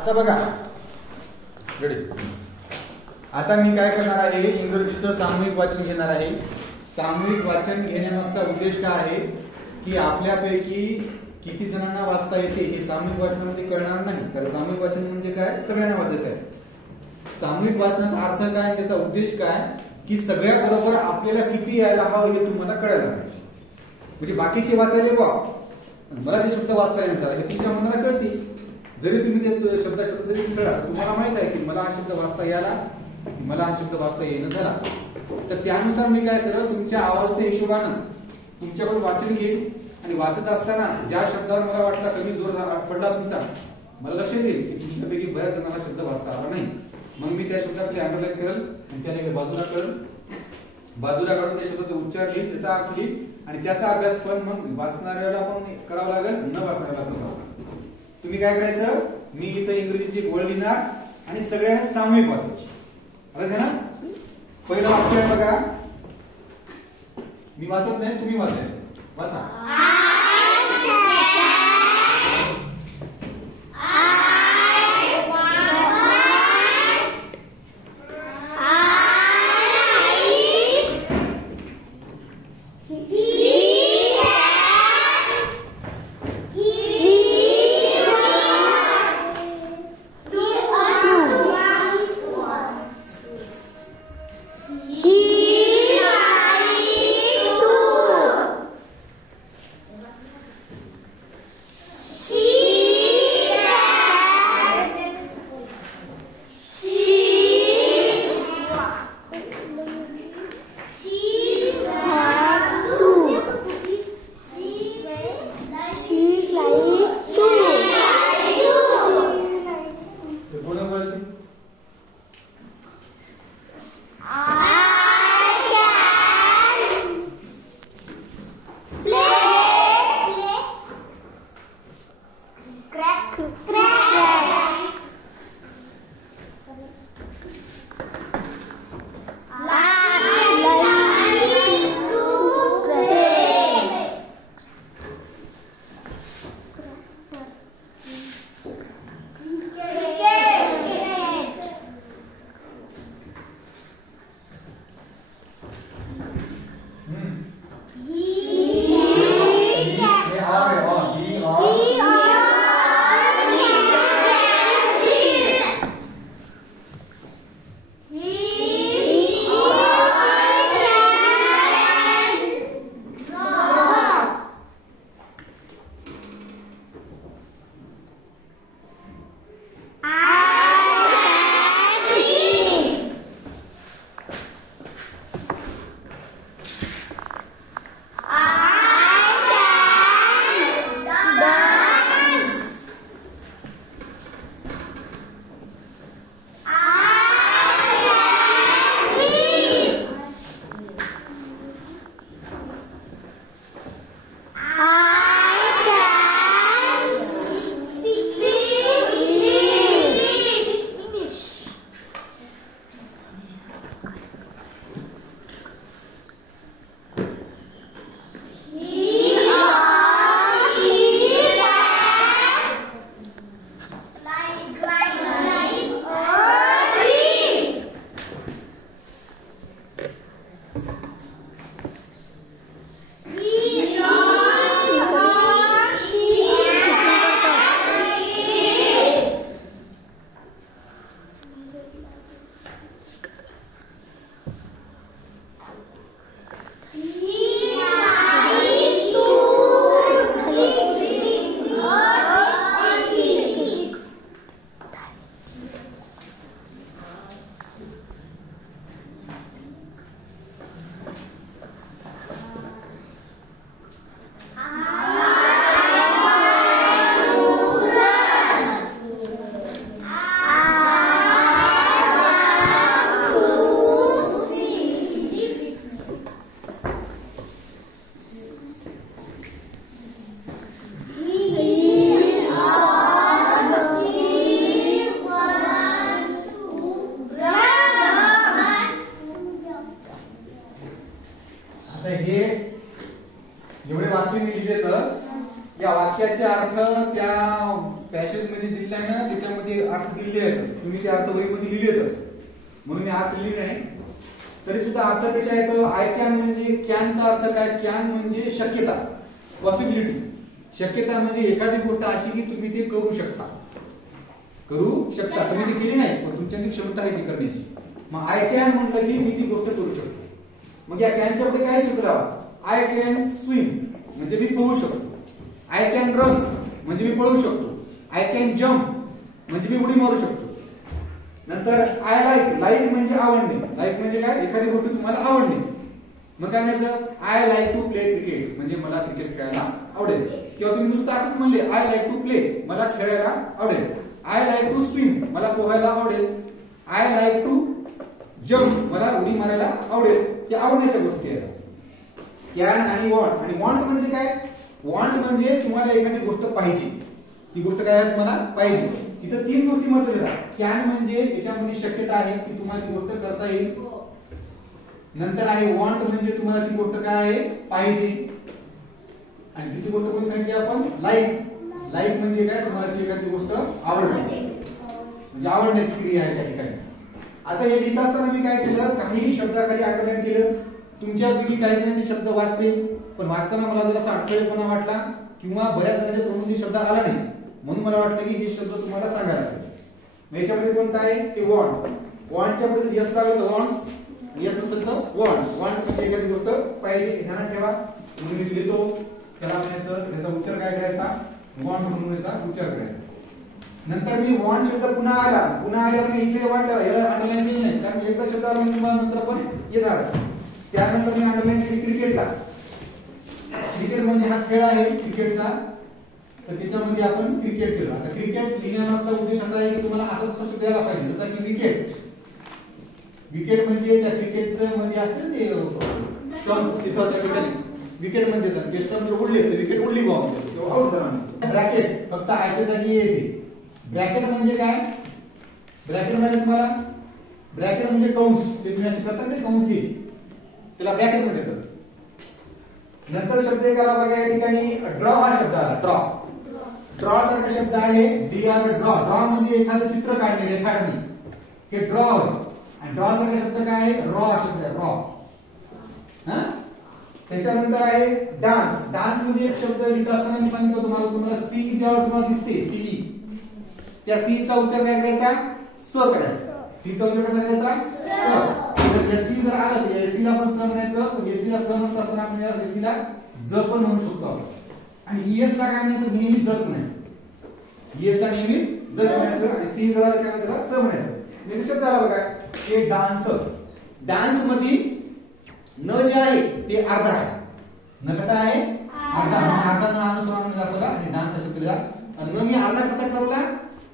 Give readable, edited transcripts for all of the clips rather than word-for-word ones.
आता बघा रेडी. आता मी काय करणार आहे, इंग्रजीचं सामूहिक वाचन घेणार आहे. सामूहिक वाचन घेण्यामागचा उद्देश काय आहे की आपल्यापैकी किती जणांना वाचता येते हे सामूहिक वाचनामध्ये कळणार नाही. कारण सामूहिक वाचन म्हणजे काय, सगळ्यांना वाचायचं आहे. सामूहिक वाचनाचा अर्थ काय, त्याचा उद्देश काय की सगळ्या बरोबर आपल्याला किती यायला हवं हे तुम्हाला कळायला पाहिजे. म्हणजे बाकीचे वाचायले बा मला ते शब्द वाचता येणार हे तुमच्या मनाला कळते. जरी तुम्ही ते शब्द जरी विसरला तुम्हाला माहित आहे की मला हा शब्द वाचता यायला, मला हा शब्द वाचता येणं झाला, तर त्यानुसार मी काय करेल, तुमच्या आवाजाच्या हिशोबानं तुमच्याकडून वाचन घेईल आणि वाचत असताना ज्या शब्दावर मला वाटला कमी जोर पडला तुमचा, मला लक्षात येईल की तुमच्यापैकी बऱ्याच जणांना शब्द वाचता आला नाही. मग मी त्या शब्दाकडे अंडरलाईन करेल आणि त्याने बाजूला करेल, बाजूला काढून त्या शब्दाचा उच्चार घेईल, त्याचा अर्थ घेईल आणि त्याचा अभ्यास पण मग वाचणाऱ्याला पण करावा लागेल, न वाचणाऱ्याला पण करावा लागेल. तुम्ही काय करायचं, मी इथं इंग्रजीची एक वळ लिहिणार आणि सगळ्यांना सामूहिक वाचायची. कळलं ना? पहिलं वाक्य बघा, मी वाचत नाही, तुम्ही वाचायचं. वाचा. अर्थ दिलेले आहेत, तुम्ही ते अर्थ वहीमध्ये लिहिलेतच, म्हणून मी अर्थ लिहिले नाही. तरी सुद्धा अर्थ कशा आहेत? आय कॅन म्हणजे कॅनचा अर्थ काय? कॅन म्हणजे शक्यता, पॉसिबिलिटी. शक्यता म्हणजे एखादी गोष्ट अशी की तुम्ही ते करू शकता, तुम्ही ती केली नाही पण तुमच्याकडे क्षमता आहे ती करण्याची. मग आय कॅन म्हटलं की मी ती गोष्ट करू शकतो. मग या कॅनच्या पुढे काय शब्द लावा? आय कॅन स्विम म्हणजे मी पोहू शकतो. आय कॅन रन म्हणजे मी पळू शकतो. आय कॅन जम्प म्हणजे मी उडी मारू शकतो. नंतर आय लाईक म्हणजे आवडणे. लाईक म्हणजे काय? एखादी गोष्ट तुम्हाला आवडणे. मग काय म्हणायचं? I like to play cricket म्हणजे मला क्रिकेट खेळायला आवडेल. किंवा तुम्ही नुसतं असंच म्हणले आय लाईक टू प्ले मला खेळायला आवडेल. आय लाईक टू स्विम मला पोहायला आवडेल. आय लाईक टू जम्प मला उडी मारायला आवडेल. हे आवडण्याच्या गोष्टी आहेत. कॅन आणि वॉन्ट. आणि वॉन्ट म्हणजे काय? वॉन्ट म्हणजे तुम्हाला एखादी गोष्ट पाहिजे, ती गोष्ट काय आहे तुम्हाला पाहिजे. तिथं तीन गोष्टी महत्त्वाच्या आहेत. कॅन म्हणजे याच्यामध्ये शक्यता आहे की तुम्हाला ती गोष्ट करता येईल. नंतर आहे वॉन्ट म्हणजे तुम्हाला ती गोष्ट काय आहे पाहिजे. आणि दुसरी गोष्ट कोणती सांगितली आपण? लाईक. लाईक म्हणजे काय? तुम्हाला ती एखादी गोष्ट आवडते म्हणजे आवडण्याची क्रिया आहे त्या ठिकाणी. आता हे लिहित असताना मी काय केलं? काही शब्दाखाली अंडरलाईन केलं. तुमच्यापैकी काही जणांनी शब्द वाचले पण वाचताना मला जरासा अडथळेपणा वाटला किंवा बऱ्याच जणांच्या तोंडून शब्द आला नाही, म्हणून मला वाटलं की हे शब्द तुम्हाला सांगायला पाहिजे. याच्यामध्ये कोणता आहे? ते वॉन्ट. वॉन्टच्या पुढे यस लागलं तर वॉन्ट, यस नसेल तर वॉन्ट. वॉन्ट म्हणजे एखादी गोष्ट पाहिजे. ध्यानात ठेवा. मी लिहितो त्याला म्हणायचं, त्याचा उच्चार काय करायचा? वॉन्ट म्हणून याचा उच्चार करायचा. नंतर मी वॉन्ट शब्द पुन्हा आल्यावर मी इकडे वॉन्ट याला अंडरलाईन केली नाही कारण एकदा शब्द आला म्हणजे मला नंतर पण येणार. त्यानंतर मी अंडरलाईन केली क्रिकेटला. क्रिकेट म्हणजे हा खेळ आहे क्रिकेटचा, तर त्याच्यामध्ये आपण क्रिकेट केलं. आता क्रिकेट लिहिण्यामागचा उद्देश असा आहे की तुम्हाला असं स्पष्ट द्यायला पाहिजे जसं की विकेट. विकेट म्हणजे त्या क्रिकेटचं मध्ये असतं ते स्टंप तिथं त्या ठिकाणी विकेट म्हणजे ते स्टंप जर उडले तर विकेट उडली किंवा आउट झाला. ब्रॅकेट फक्त आयच्या जागी येते. ब्रॅकेट म्हणजे काय? ब्रॅकेट म्हणजे तुम्हाला ब्रॅकेट म्हणजे कंस. ते तुम्ही असे करता ते कंस येईल त्याला ब्रॅकेट मध्ये येतात. नंतर शब्द एक आला बघा या ठिकाणी ड्रॉ हा शब्द आला. ड्रॉ सारखा शब्द आहे ड्रॉ. ड्रॉ म्हणजे एखादं चित्र काढणे, रेखाटणे, हे ड्रॉ आहे. आणि ड्रॉ सारखा शब्द काय आहे? रॉ शब्द आहे. रॉ. त्याच्यानंतर आहे डान्स. डान्स म्हणजे एक शब्द लिहित असताना मी सांगितलं तुम्हाला सी जेव्हा तुम्हाला दिसते सीई, त्या सी चा उच्चार काय करायचा? स करायचा. सी चा उच्चार कसा करायचा? स. एसी जर आला तर एसीला पण स म्हणायचं, पण एसीला स म्हणत असताना आपण याला एसीला ज पण म्हणू शकतो आपण. आणि ईएस ला काय म्हणायचं? नेहमी जच म्हणायचं. ईएस ला नेहमी जच म्हणायचं आणि सी जर आला काय म्हणायचं? स म्हणायचं. म्हणजे शब्द आला बघा हे डान्स. डान्स मध्ये न जे आहे ते अर्धा आहे. न कसा आहे? अर्धा. अर्धा न अनुसरण दाखवला आणि डान्स अशा केला. आणि न मी अर्धा कसा ठरवला?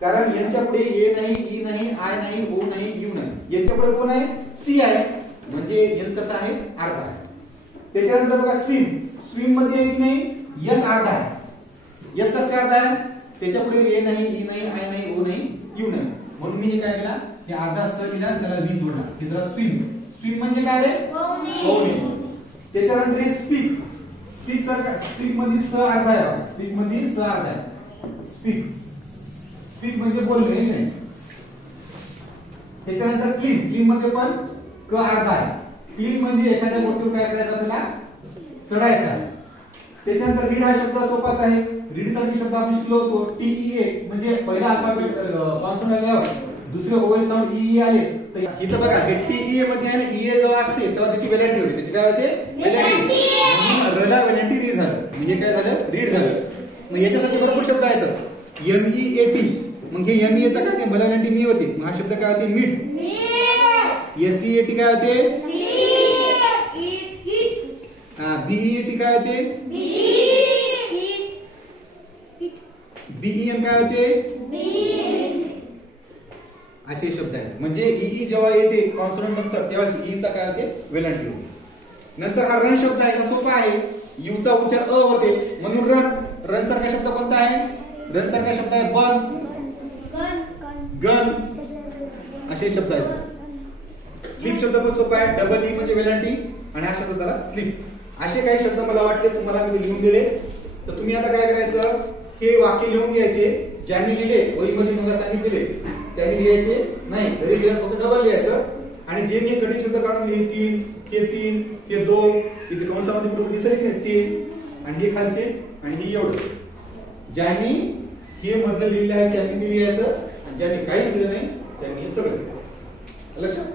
कारण यांच्या पुढे ए नाही, ई नाही, आय नाही, ओ नाही, यू नाही. यांच्या पुढे कोण आहे? सी आहे. म्हणजे एन कसा आहे? अर्धा आहे. त्याच्यानंतर बघा स्विम. स्विम मध्ये आहे की नाही? यस अर्धा आहे. यस कसं काय अर्धा आहे? त्याच्या पुढे ए नाही, ई नाही, आय नाही, ओ नाही, यू नाही. म्हणून मी हे काय केला? हे अर्धा स लिहिला त्याला वी जोडला. हे जरा स्विम. स्विम म्हणजे काय रे? पोहणे. त्याच्यानंतर हे स्पीक. स्पीक सारखा स्पीक मध्ये स अर्धा आहे. स्पीक मध्ये स अर्धा आहे. स्पीक. स्पीक म्हणजे बोलणे नाही. त्याच्यानंतर क्लीन. क्लीन मध्ये पण क अर्धा आहे. क्लीन म्हणजे एखाद्या गोष्टीवर काय करायचं आपल्याला? चढायचा. त्याच्यानंतर रीड हा शब्द सोपाच आहे. रीड सारखे शब्द आपण शिकलो होतो. टीईए म्हणजे पहिला अल्फाबेट कॉन्सोनंट आल्यावर दुसरे ओवेल साऊंड ई आले तर इथं बघा टीईए मध्ये आहे ना ईए जेव्हा असते तेव्हा त्याची वेलांटी होते. त्याची काय होते? वेलांटी. रला वेलांटी री झालं म्हणजे काय झालं? रीड झालं. मग याच्यासाठी भरपूर शब्द आहेत. एमईएटी. मग हे एमईएचा काय ते वेलांटी मी होते. मग हा शब्द काय होते? मीट. एसईएटी काय होते? बीईएटी काय होते? बीईएन काय होते? असे शब्द आहेत. म्हणजे ई जेव्हा येते कॉन्सोनंट नंतर तेव्हा ई चा काय होते? वेलांटी होते. नंतर हा रन शब्द आहे हा सोपा आहे. यू चा उच्चार अ होते म्हणून रन. रन सारखा शब्द कोणता आहे? रन सारखा शब्द आहे बर्न, गन असे शब्द आहेत. स्लीप शब्द पण सोपा आहे. डबल ई म्हणजे वेलांटी आणि हा शब्द झाला स्लीप. असे काही शब्द मला वाटले तुम्हाला मी लिहून दिले. तर तुम्ही आता काय करायचं? हे वाक्य लिहून घ्यायचे. ज्यांनी लिहिले वहीमध्ये मला सांगितलेले त्यांनी लिहायचे नाही, घरी लिहा फक्त डबल लिहायचं. आणि जे मी कटिंग शब्द काढून दिले 3 हे 2 इथे कंसामध्ये बरोबर दिसले 3 आणि हे खालचे आणि हे एवढं. ज्यांनी हे मधलं लिहिलं आहे त्यांनी ते लिहायचं आणि ज्यांनी काहीच लिहिलं नाही त्यांनी हे सगळं लिहायचं. लक्षात